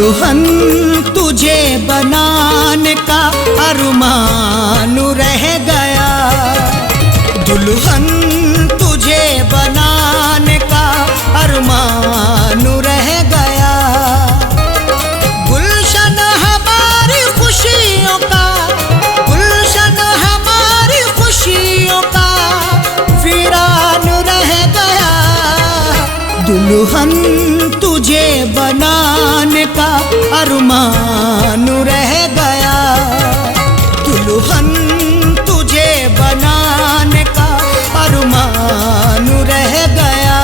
दुल्हन तुझे बनाने का अरमान रह गया। दुल्हन तुझे बनाने का अरमान रह गया। गुलशन हमारी खुशियों का, गुलशन हमारी खुशियों का वीरान रह गया। दुल्हन तुझे बनाने का अरमान रह गया। दुल्हन तुझे बनाने का अरमान रह गया।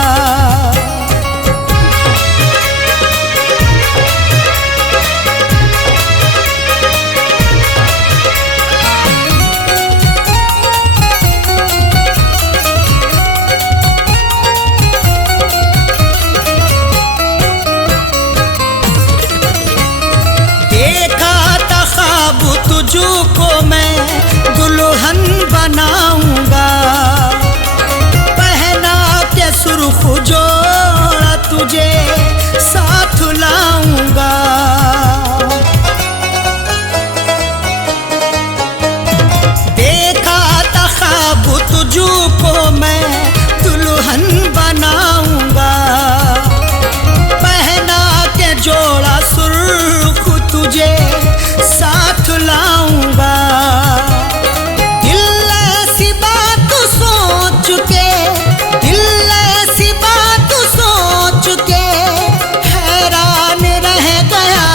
तुझको मैं दुल्हन बनाऊंगा, पहना के सुर्ख जोड़ा तुझे साथ लाऊंगा। देखा था ख्वाब तुझको मैं दुल्हन बनाऊंगा, पहना के जोड़ा सुर्ख तुझे साथ लाऊंगा। दिल ऐसी बात सोच के, दिल ऐसी बात सोच के हैरान रह गया।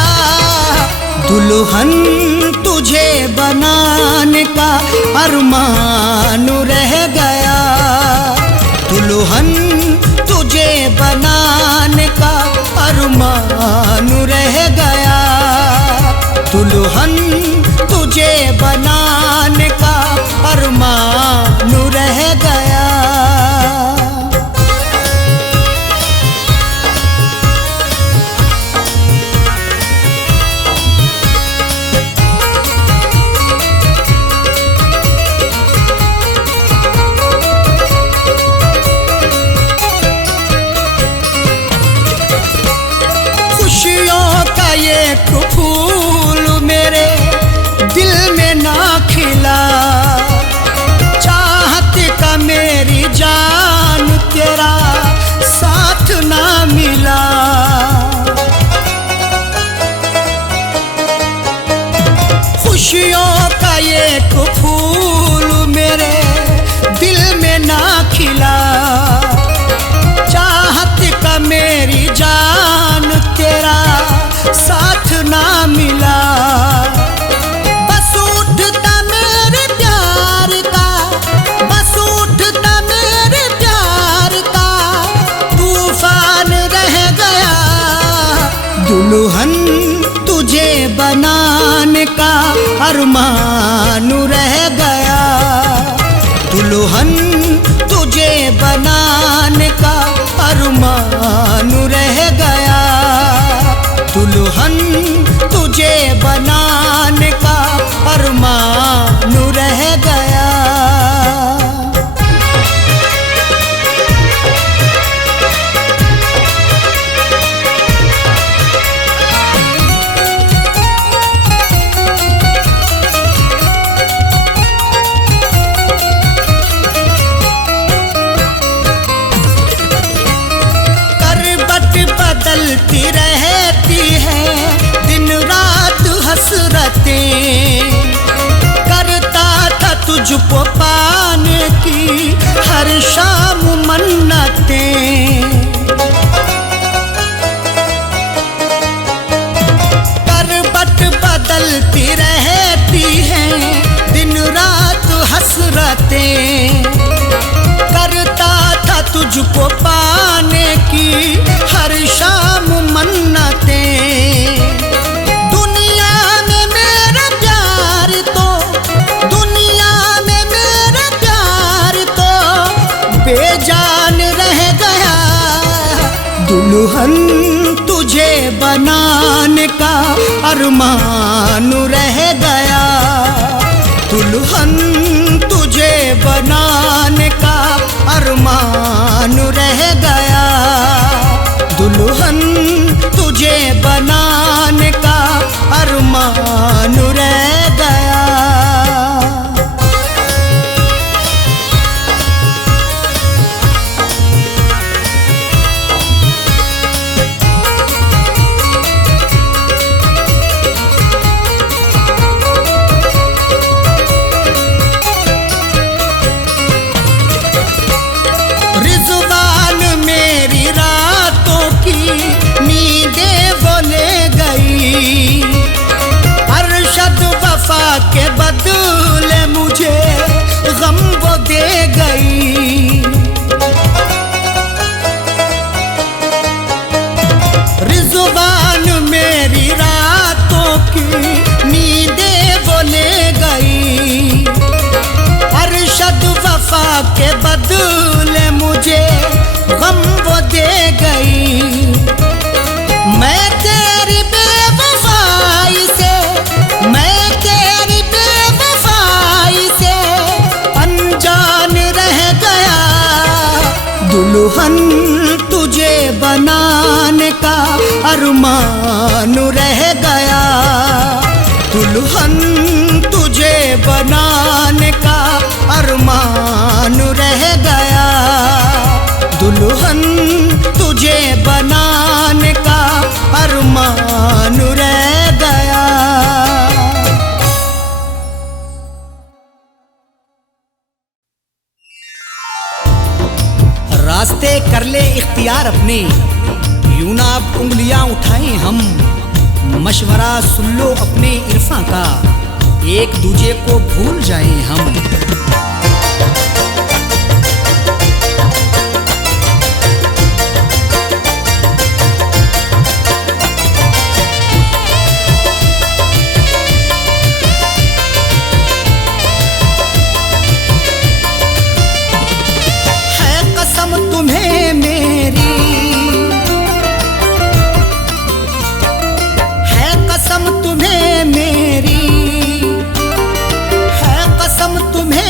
दुल्हन तुझे बनाने का अरमान रह गया। दुल्हन तुझे बनाने का अरमान रह गया। दुल्हन तुझे बनाने का अरमान रह गया। खुशियों का ये फूल मेरे दिल में ना खिला, चाहत का मेरी जान तेरा साथ ना मिला। खुशियों का ये फूल मेरे दिल में ना खिला, चाहत का मेरी जान तेरा साथ ना मिला। बस उठता मेरे प्यार का, बस उठता मेरे प्यार का तूफान रह गया। दुल्हन तुझे बनाने का अरमान रह गया। दुल्हन तुझे बनाने का अरमान रह गया। दुल्हन तुझे बनाने का अरमान रह गया। बदलती रहती है दिन रात हसरतें, करता था तुझको पाने की हर शाम मन्नतें। करवट बदलती रहती है दिन रात हसरतें, करता था तुझको पाने की हर शाम मन्नतें। दुनिया में मेरा प्यार तो, दुनिया में मेरा प्यार तो बेजान रह गया। दुल्हन तुझे बनाने का अरमान रह गया। दुल्हन तुझे बनाने का अरमान रह गया। दुल्हन तुझे बनाने दुल्हन तुझे बनाने का अरमान रह गया, दुल्हन तुझे बनाने का अरमान रह गया, दुल्हन तुझे बनाने का अरमान रह गया। रास्ते कर ले इख्तियार अपने, यूं ना अब उंगलियां उठाएं हम, मशवरा सुन लो अपने इरफां का, एक दूजे को भूल जाएं हम। तुम्हें मेरी है कसम, तुम्हें मेरी है कसम, तुम्हें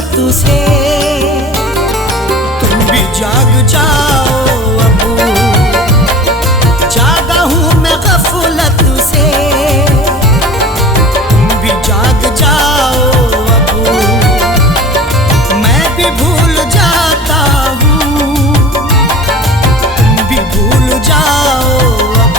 गफलत से, तुम भी जाग जाओ अब, जागा हूँ मैं गफलत से, तुम भी जाग जाओ अब, मैं भी भूल जाता हूँ, तुम भी भूल जाओ अब।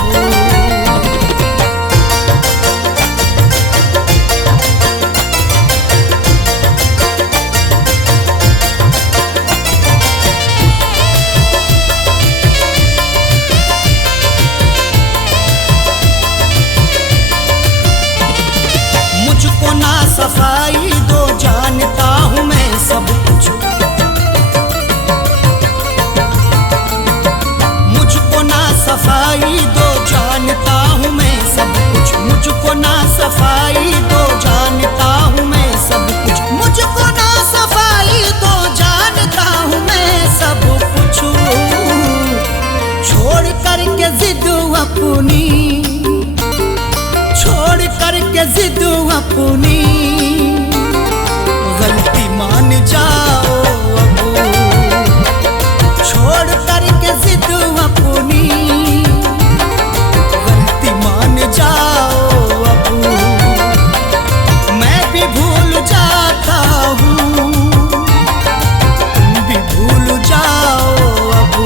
मुझको ना सफाई दो, जानता हूँ मैं सब कुछ, मुझको ना सफाई दो, जानता हूँ मैं सब कुछ, मुझको ना सफाई दो, जानता हूँ मैं सब कुछ, मुझको ना सफाई दो, जानता हूँ मैं सब कुछ। छोड़ करके जिद अपनी, छोड़ करके जिद अपनी, गलती मान जाओ अब, छोड़ करके जिद अपनी, गलती मान जाओ अब, मैं भी भूल जाता हूँ, तुम भी भूल जाओ अब।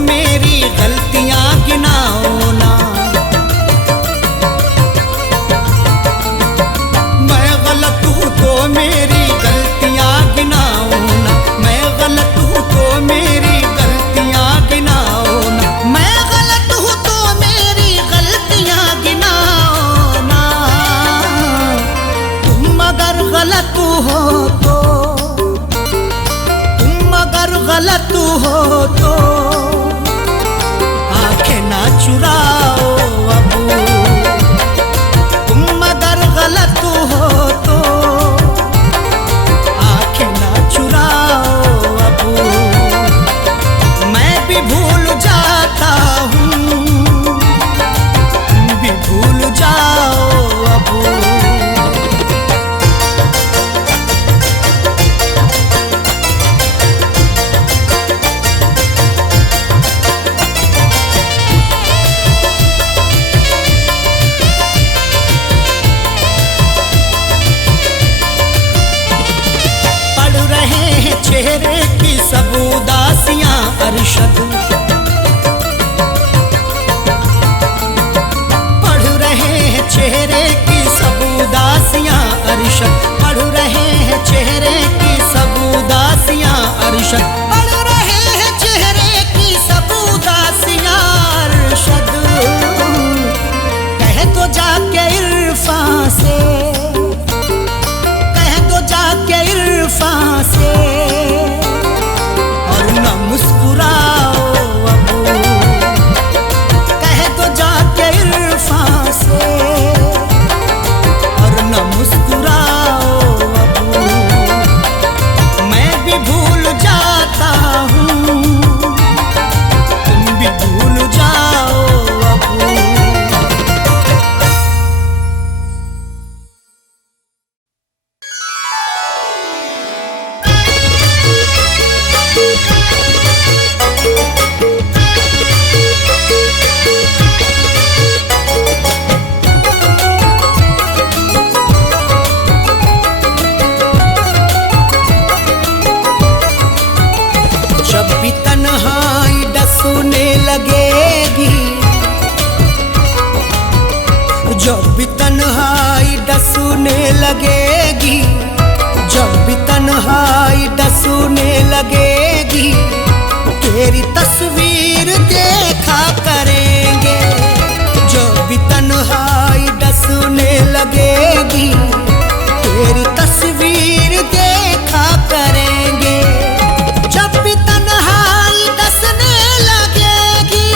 मेरी गलतियां गिनाओ ना, मैं गलत हूँ तो मेरी गलतियां गिनाओ ना, मैं गलत हूँ तो मेरी गलतियां गिनाओ ना, मैं गलत हूँ तो मेरी गलतियां गिनाओ ना। तुम अगर गलत हो तो, तुम अगर गलत हो तो ना चुराओ अब, तुम अगर गलत हो तो आंखें ना चुराओ अब, मैं भी भूल जाता हूँ, तुम भी भूल जाओ अब। चेहरे की सब उदासियां अरशद, पढ़ रहे हैं चेहरे की सब उदासियां अरशद, पढ़ रहे हैं चेहरे की सब उदासियां अरशद, पढ़ रहे हैं चेहरे की सब उदासियां अरशद। कह दो जाके इरफान से, कह दो जाके इरफान से, मुस्कुराओ अब, कह दो जाके इरफान से, और न मुस्कुराओ अब, मैं भी भूल जाता हूँ, तुम भी भूल जाओ अब। जब भी तन्हाई डसने लगेगी, जब भी तन्हाई डसने लगेगी, जब भी तन्हाई डसने लगेगी, तेरी तस्वीर देखा करेंगे। जब भी तन्हाई डसने लगेगी, तेरी तस्वीर देखा करेंगे। जब भी तन्हाई डसने लगेगी,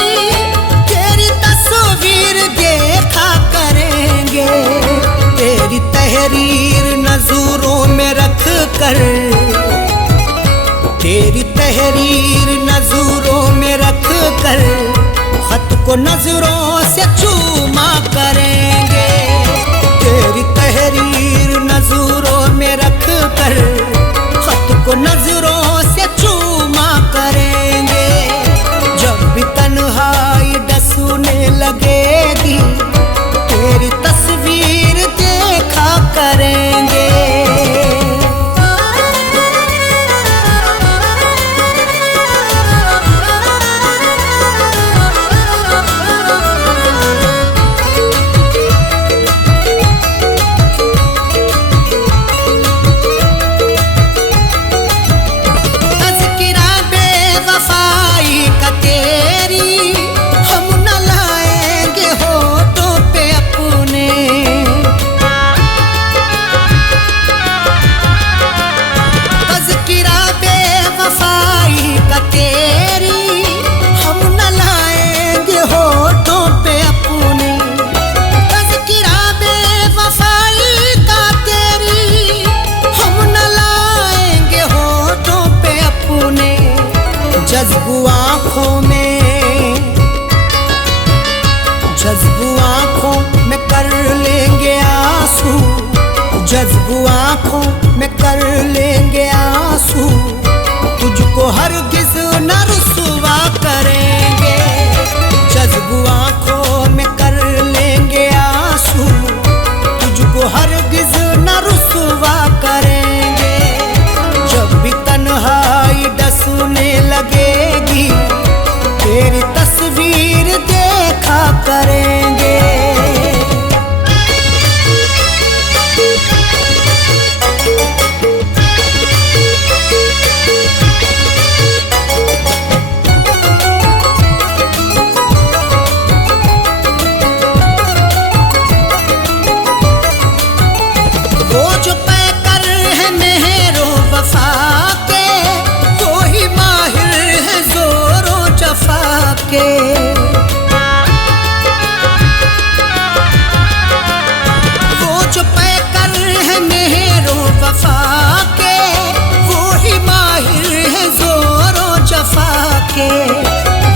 तेरी तस्वीर देखा करेंगे। तहरीर नजरों में रख कर खत को नजरों से चूमा करेंगे। तेरी तहरीर नजरों में रख कर खत को नजरों से चूमा करेंगे। जब भी तन्हाई डसूने लगेगी तेरी तस्वीर देखा करेंगे। जज्बू आँखों में कर लेंगे आंसू, जज्बू आँखों में कर लेंगे आंसू। तुझको हरगिज़ न रुसवा करेंगे। जज्बू आँखों में कर लेंगे आंसू, तुझको हरगिज़ न रुसवा करेंगे। जब भी तन्हाई डसने लगेगी तेरी तस्वीर देखा करेंगे। वो जो पैकर है मेहरो वफा के, वो ही माहिर है जोरो जफा के। वो जो पैकर है मेहरो वफा के, वो ही माहिर है जोरो जफा के।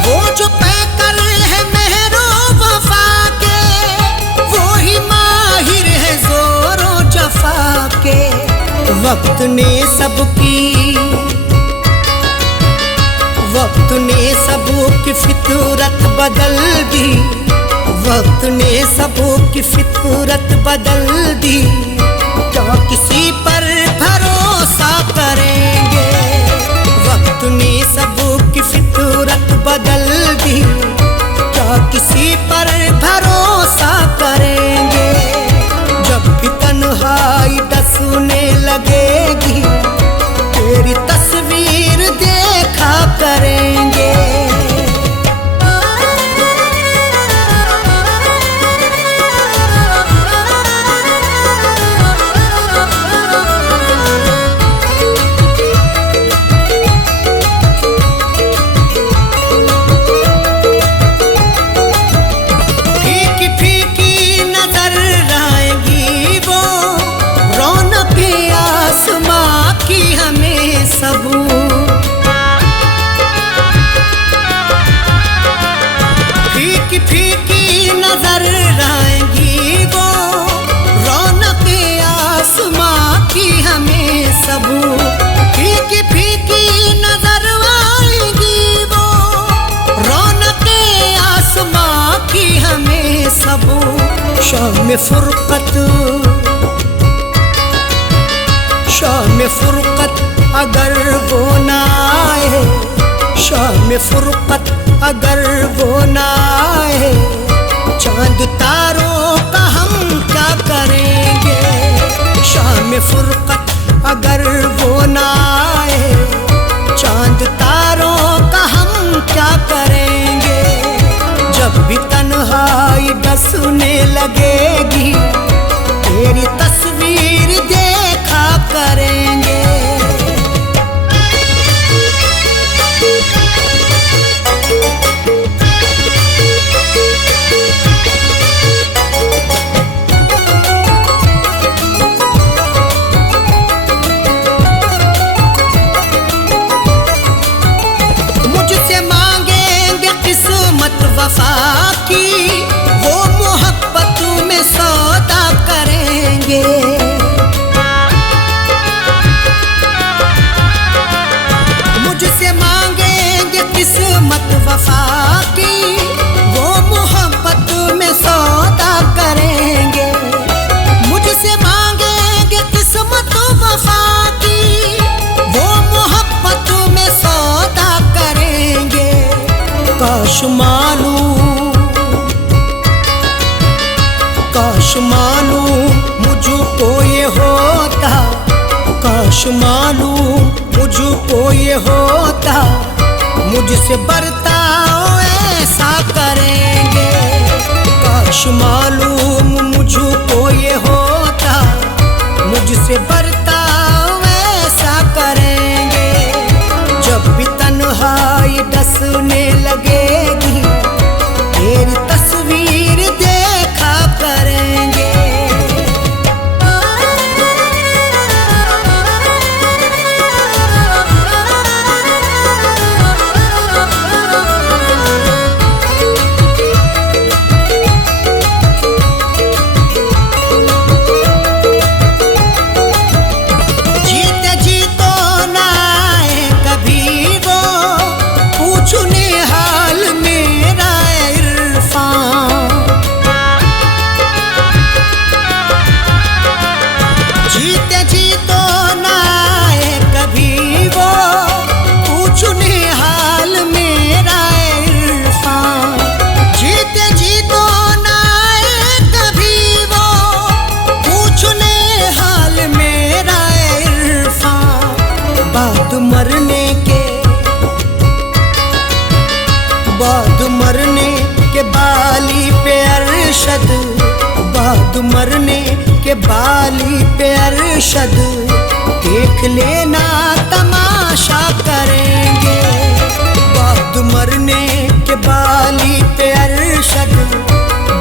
वो जो पैकर है मेहरो वफा के, वो ही माहिर है जोरो जफा के। वक्त ने सबकी फितरत बदल दी, वक्त ने सबकी फितरत बदल दी। क्या किसी पर भरोसा करेंगे? वक्त ने सबकी फितरत बदल दी, क्या किसी पर भरोसा करेंगे? जब भी तन्हाई डसने लगेगी तेरी तस्वीर देखा करेंगे। फीकी फीकी नजर आएगी वो, रौनक आसमां की हमें सब। फीकी फीकी नजर आएंगी वो, रौनक आसमां की हमें सब। फीकी फीकी नजर आएंगी वो, रौनक आसमां की हमें सब। शाम फुरकत अगर वो ना आए, शाम फुरकत अगर वो ना आए, चांद तारों का हम क्या करेंगे? शाम फुरकत अगर वो ना आए, चांद तारों का हम क्या करेंगे? जब भी तन्हाई डसने लगेगी तेरी तस्वीर देखा करेंगे। मालूम मुझको ये होता, मुझसे बर्ताव ऐसा करेंगे। काश मालूम मुझको ये होता, मुझसे बर्ताव ऐसा करेंगे। जब भी तन्हाई डसने लगेगी, तेरी तस्वीर देखा करेंगे। मरने के बाली पे अरशद, बाद मरने के बाली पे अरशद, देख लेना तमाशा करेंगे। बाद मरने के बाली पे अरशद,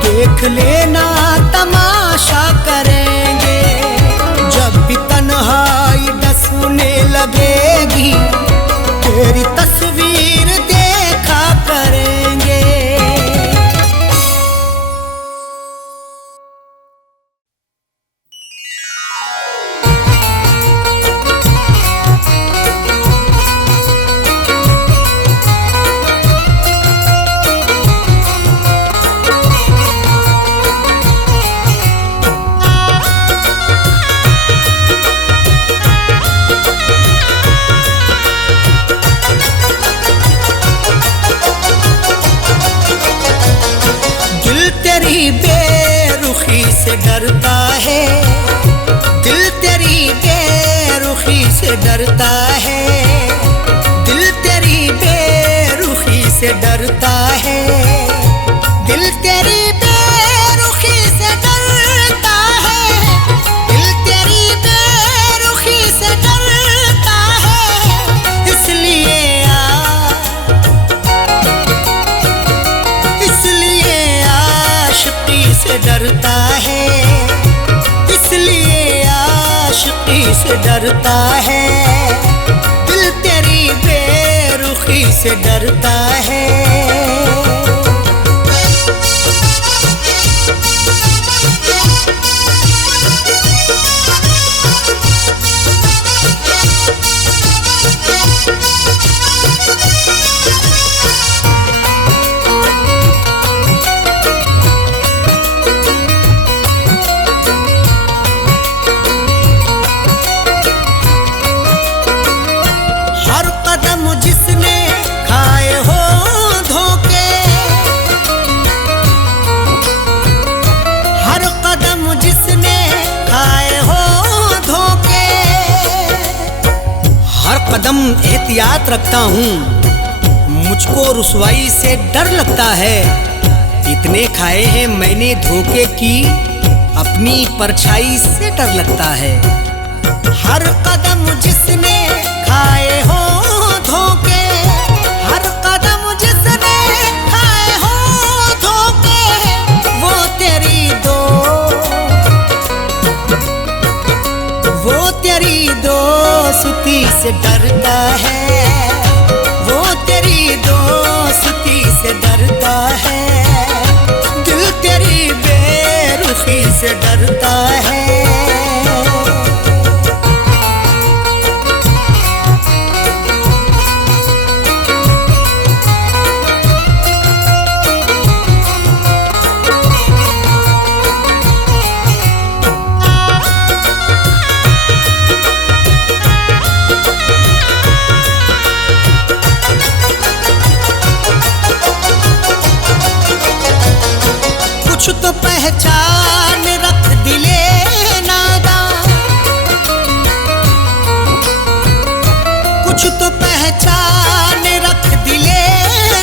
देख लेना तमाशा करेंगे। जब भी तन्हाई डसने लगेगी, तेरी तस्वीर देखा करेंगे। बेरुखी से डरता है, दिल तेरी बेरुखी से डरता है, दिल तेरी बेरुखी से डरता है, दिल तेरी बेरुखी से डरता है, दिल तेरी बेरुखी से डरता है। इसलिए आशिकी से डरता है, इसलिए आशिकी से डरता है, दिल तेरी बेरुखी से डरता है। जिसने खाए हो धोखे, हर कदम जिसने खाए हो धोखे, हर कदम एहतियात रखता हूँ, मुझको रुसवाई से डर लगता है। इतने खाए हैं मैंने धोखे की, अपनी परछाई से डर लगता है। हर कदम जिसने खाए हो धोखे, हर कदम जिसने खाए हो धोखे, वो तेरी दोस्ती से डरता है, वो तेरी दोस्ती से डरता है, दिल तेरी बेरुखी से डरता है। कुछ तो पहचान रख दिले नादा, कुछ तो पहचान रख दिले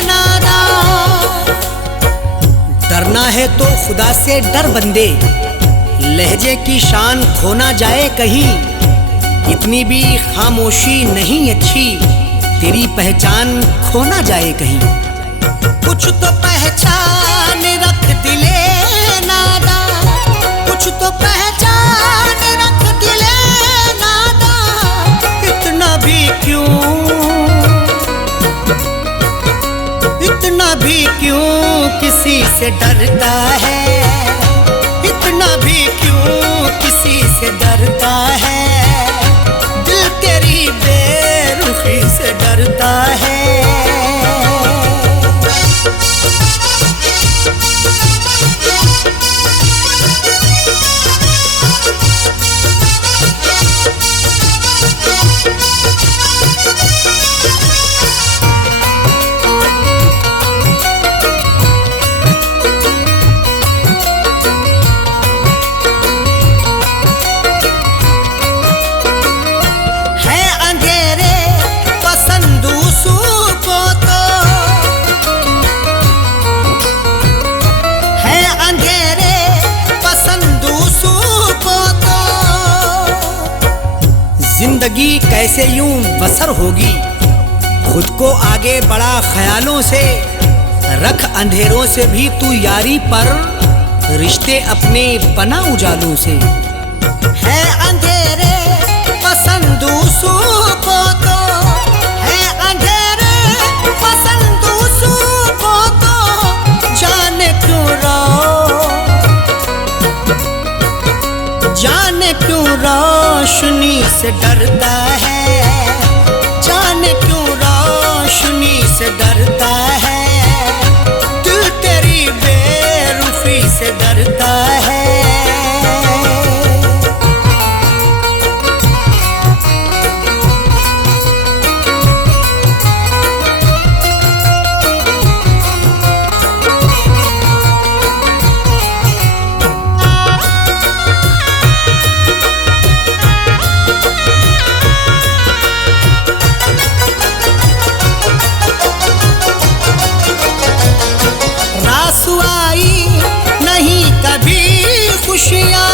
नादा। डरना है तो खुदा से डर बंदे, लहजे की शान खो ना जाए कहीं। इतनी भी खामोशी नहीं अच्छी, तेरी पहचान खो ना जाए कहीं। कुछ तो पहचान रख दिले नादा, कुछ तो पहचान रख दिले नादा। इतना भी क्यों, इतना भी क्यों किसी से डरता है, इतना भी क्यों किसी से डरता है। दिल तेरी बेरुखी से डरता है। जिंदगी कैसे यूं बसर होगी, खुद को आगे बढ़ा ख्यालों से। रख अंधेरों से भी तू यारी पर, रिश्ते अपने बना उजालों से। है अंधेरे पसंद उसूं को तो, है अंधेरे पसंद उसूं को तो। जाने क्यों जाने क्यों रोशनी से डरता है, जाने क्यों रोशनी से डरता है। दिल तेरी बेरुखी से डरता है। रासुआई नहीं कभी खुशियाँ,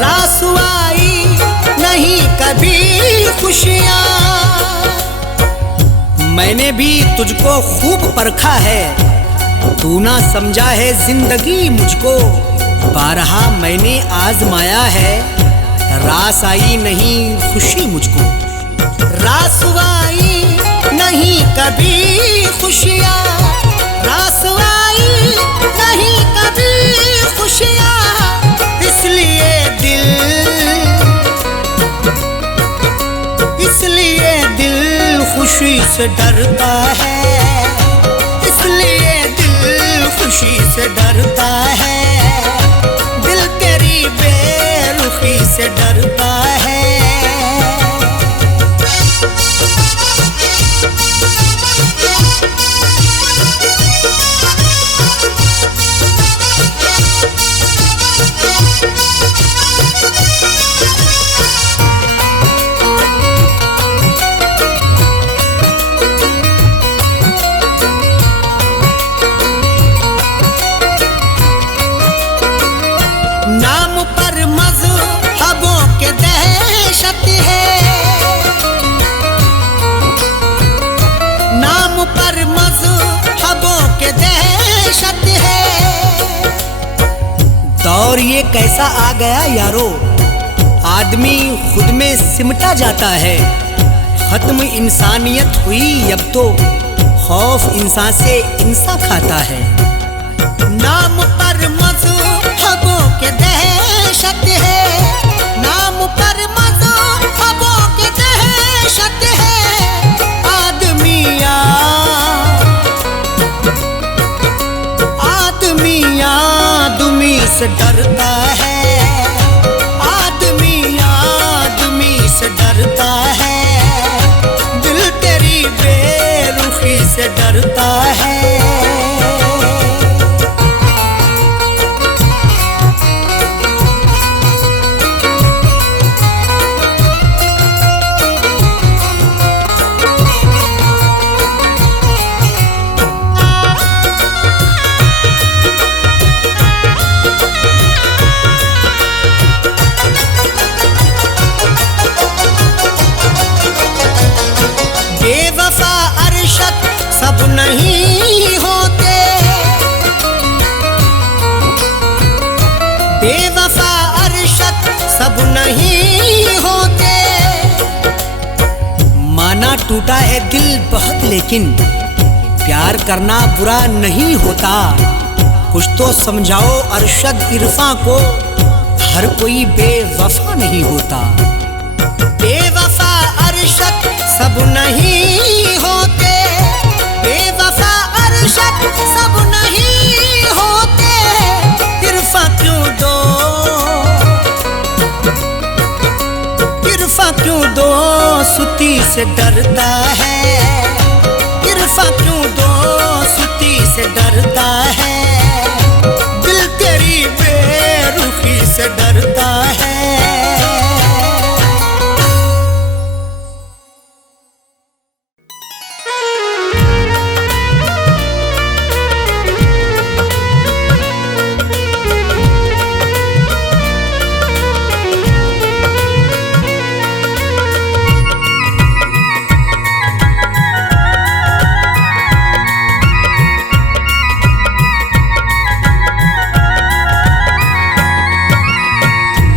रासुआई नहीं कभी खुशियाँ। मैंने भी तुझको खूब परखा है, तू ना समझा है जिंदगी मुझको। बारहा मैंने आजमाया है, रास आई नहीं खुशी मुझको। रासुआई नहीं कभी खुशियाँ, रासुआई नहीं कभी खुशियाँ। इसलिए दिल खुशी से डरता है, इसलिए दिल खुशी से डरता है। दिल तेरी बेरुखी से डरता है। नाम पर मज़हबों के दहशत है, नाम पर मज़हबों के दहशत है। दौर ये कैसा आ गया यारो, आदमी खुद में सिमटा जाता है। खत्म इंसानियत हुई अब तो, खौफ इंसान से इंसान खाता है। नाम पर मज़हबों के दहशत है, नाम पर मज़हबों के दहशत है। आदमी से डरता है, आदमी से डरता है। दिल तेरी बेरुखी से डरता है। टूटा है दिल बहुत, लेकिन प्यार करना बुरा नहीं होता। कुछ तो समझाओ अरशद इरफां को, हर कोई बेवफा नहीं होता। बेवफा अरशद सब नहीं होते, बेवफा अरशद सब नहीं होते। इरफां क्यों दो, इरफां क्यों दो सुती से डरता है। इरफां क्यों दो सुती से डरता है। दिल तेरी बेरुखी से डरता है।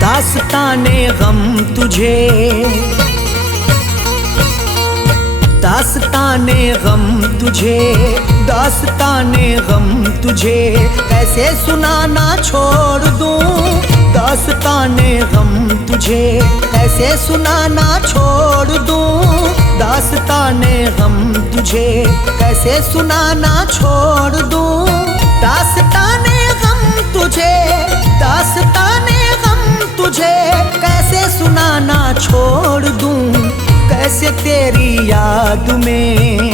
दास्ताने गम तुझे, दास्ताने गम तुझे, दास्ताने गम तुझे कैसे सुनाना छोड़ दूं। दास्ताने गम तुझे कैसे सुनाना छोड़ दूं। दास्ताने गम तुझे कैसे सुनाना छोड़ दूं। दास्ताने गम तुझे, दास्ताने तुझे कैसे सुनाना छोड़ दूं। कैसे तेरी याद में,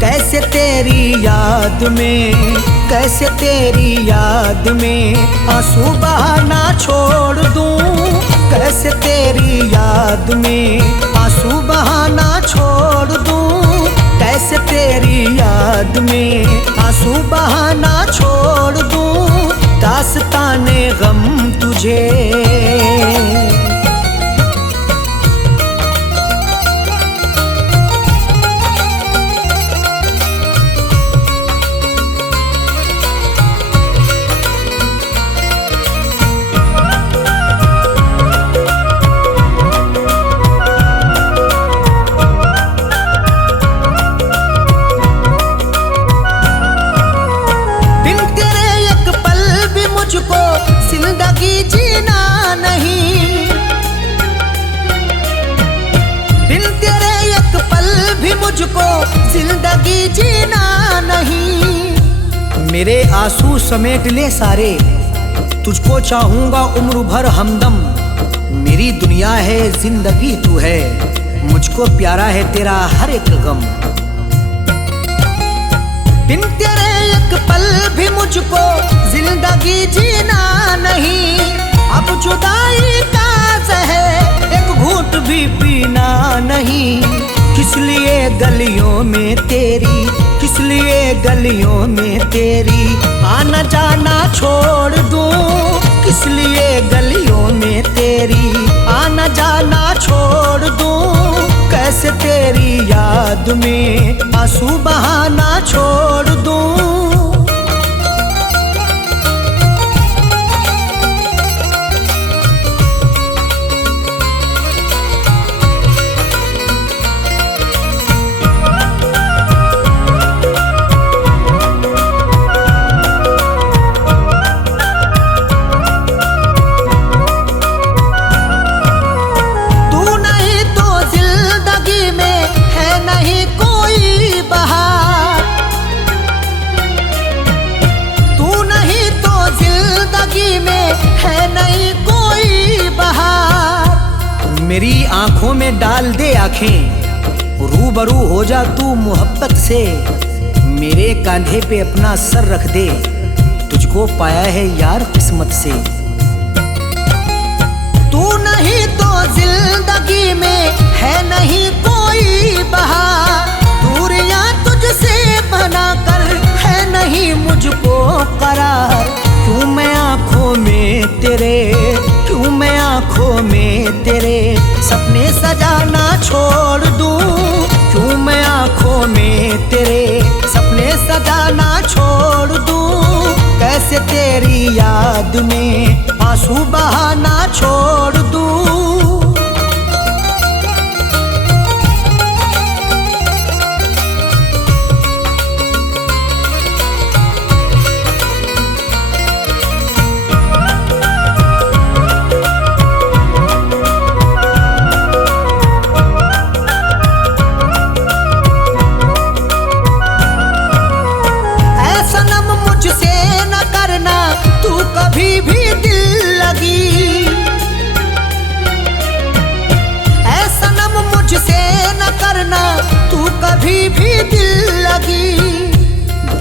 कैसे तेरी याद में, कैसे तेरी याद में आंसू बहाना छोड़ दूं। कैसे तेरी याद में आंसू बहाना छोड़ दूं। कैसे तेरी याद में आंसू बहाना छोड़ दूं। दास्ताने गम तुझे। जिंदगी जीना नहीं, बिन तेरे एक पल भी मुझको जिंदगी जीना नहीं। मेरे आंसू समेट ले सारे, तुझको चाहूंगा उम्र भर हमदम। मेरी दुनिया है जिंदगी तू है, मुझको प्यारा है तेरा हर एक गम। बिन तेरे एक पल भी मुझको जिंदगी जीना नहीं। अब जुदाई का ज़हर एक घूंट भी पीना नहीं। किस लिए गलियों में तेरी, किस लिए गलियों में तेरी आना जाना छोड़ दूं। किस लिए गलियों में तेरी आना जाना छोड़ दूं। कैसे तेरी याद में आंसू बहाना छोड़ दूं। मेरी आंखों में डाल दे आंखें, रूबरू हो जा तू मोहब्बत से। मेरे कांधे पे अपना सर रख दे, तुझको पाया है यार किस्मत से। तू नहीं तो जिंदगी में है नहीं कोई बहार। दूरियां तुझसे बना कर है नहीं मुझको करार। क्यों मैं आंखों में तेरे, क्यों मैं आंखों में तेरे सपने सजाना छोड़ दूं। क्यों मैं आंखों में तेरे सपने सजाना छोड़ दूं। कैसे तेरी याद में आंसू बहाना छोड़ दूं।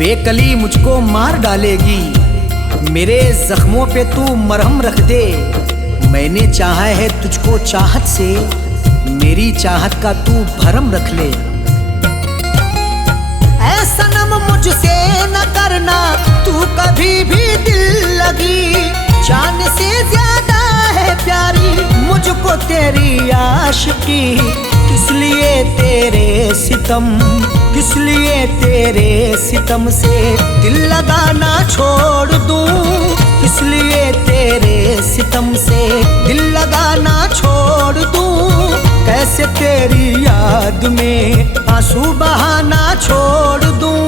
बेकली मुझको मार डालेगी, मेरे जख्मों पे तू मरहम रख दे। मैंने चाहा है तुझको चाहत से, मेरी चाहत का तू भरम रख ले। ऐ सनम मुझसे न करना तू कभी भी दिल लगी, जान से ज्यादा है प्यारी मुझको तेरी आशिकी। किस लिए तेरे सितम, किस लिए तेरे सितम से दिल लगाना छोड़ दूं, किस लिए तेरे सितम से दिल लगाना छोड़ दूं। कैसे तेरी याद में आंसू बहाना छोड़ दूं।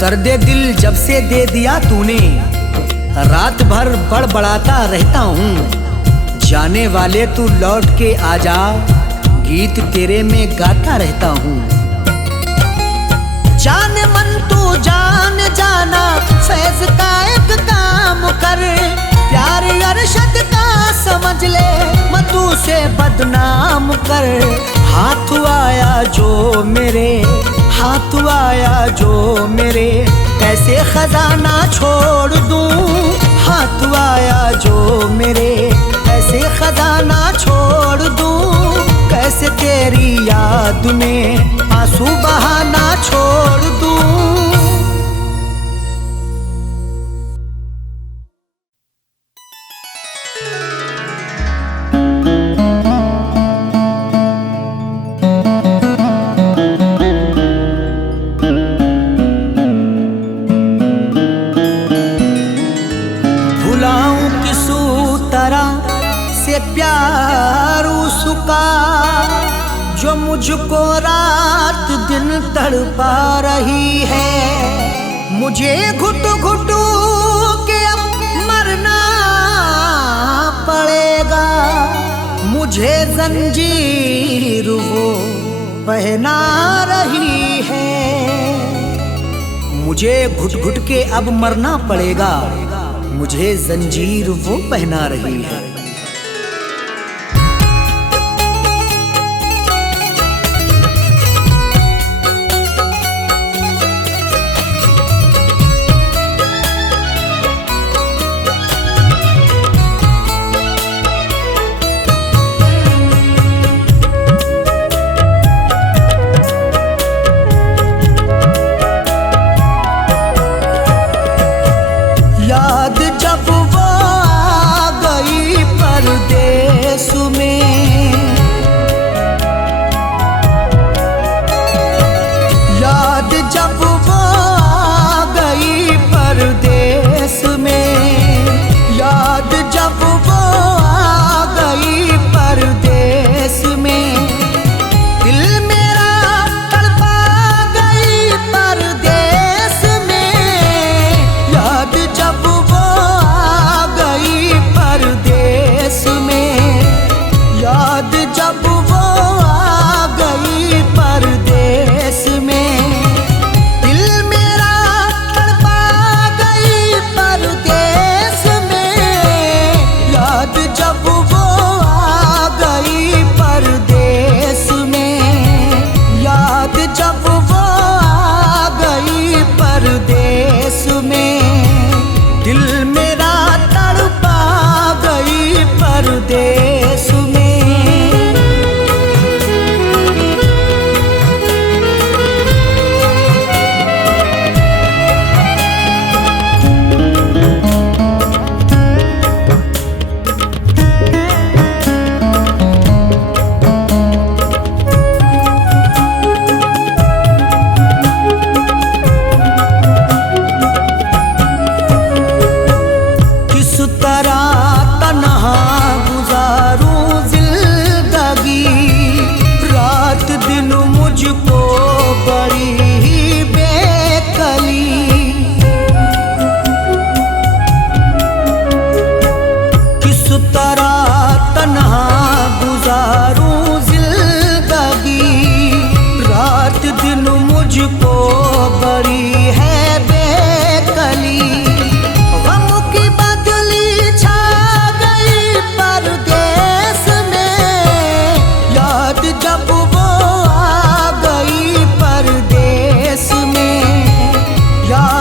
दर्दे दिल जब से दे दिया तूने, रात भर बड़बड़ाता रहता हूँ। जाने वाले तू लौट के आजा, गीत तेरे में गाता रहता हूँ। जाने मन तू जान जाना, फैज का एक काम कर, प्यार अरशद का समझ ले, मधु से बदनाम कर। हाथ आया जो मेरे, हाथ आया जो मेरे, कैसे खजाना छोड़ दूं। हाथ आया जो मेरे, कैसे खजाना छोड़ दूं। कैसे तेरी याद में आंसू बहाना छोड़ दूं। प्यार उसका जो मुझको रात दिन तड़पा रही है। मुझे घुट घुट के अब मरना पड़ेगा, मुझे जंजीर वो पहना रही है। मुझे घुट घुट के अब मरना पड़ेगा, मुझे जंजीर वो पहना रही है। याद जब वो आ गई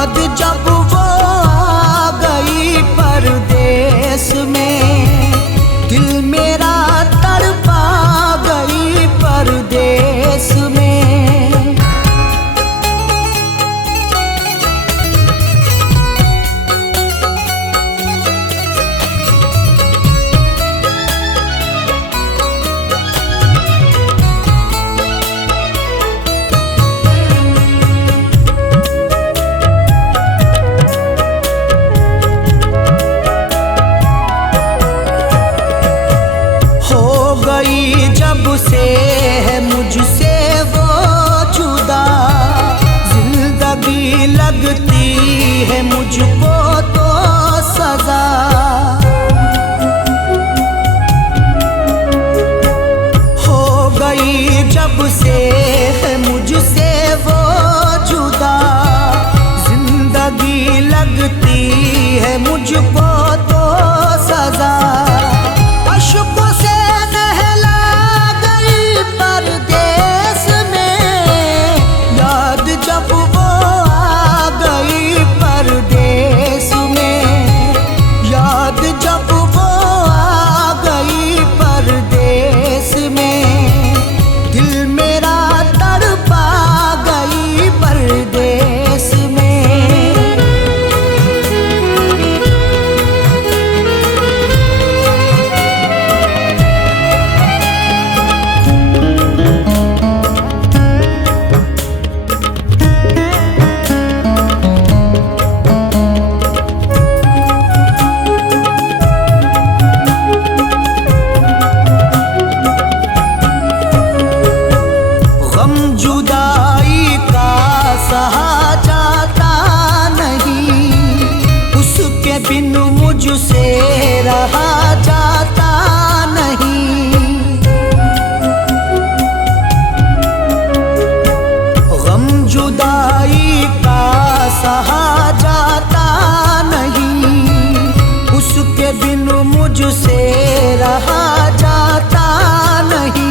याद जब वो आ गई परदेस में, दिल मेरा तड़पा गई परदेस में। जब से है मुझसे वो जुदा, जिंदगी लगती है मुझको तो सजा। हो गई जब से है मुझसे वो जुदा, जिंदगी लगती है मुझको तो सजा। अशकों से परदेस में, याद जब वो आ गई परदेस में, याद जब वो आ गई परदेस में, दिल मेरा तड़पा गई परदेस में। जुदाई का सहा जाता नहीं, उसके बिन मुझसे रहा जाता नहीं। गम जुदाई का सहा जाता नहीं, उसके बिन मुझसे रहा जाता नहीं।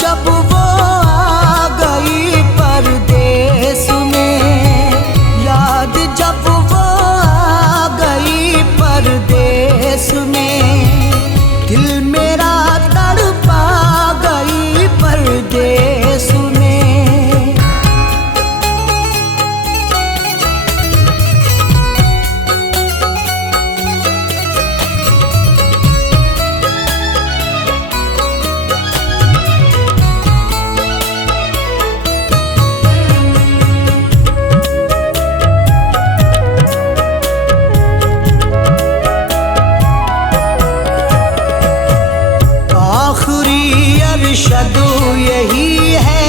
जब वो आ गई परदेस में, याद जब वो आ गई परदेस में, दिल मेरा तड़पा गई परदेस में। आखिरी अरशद यही है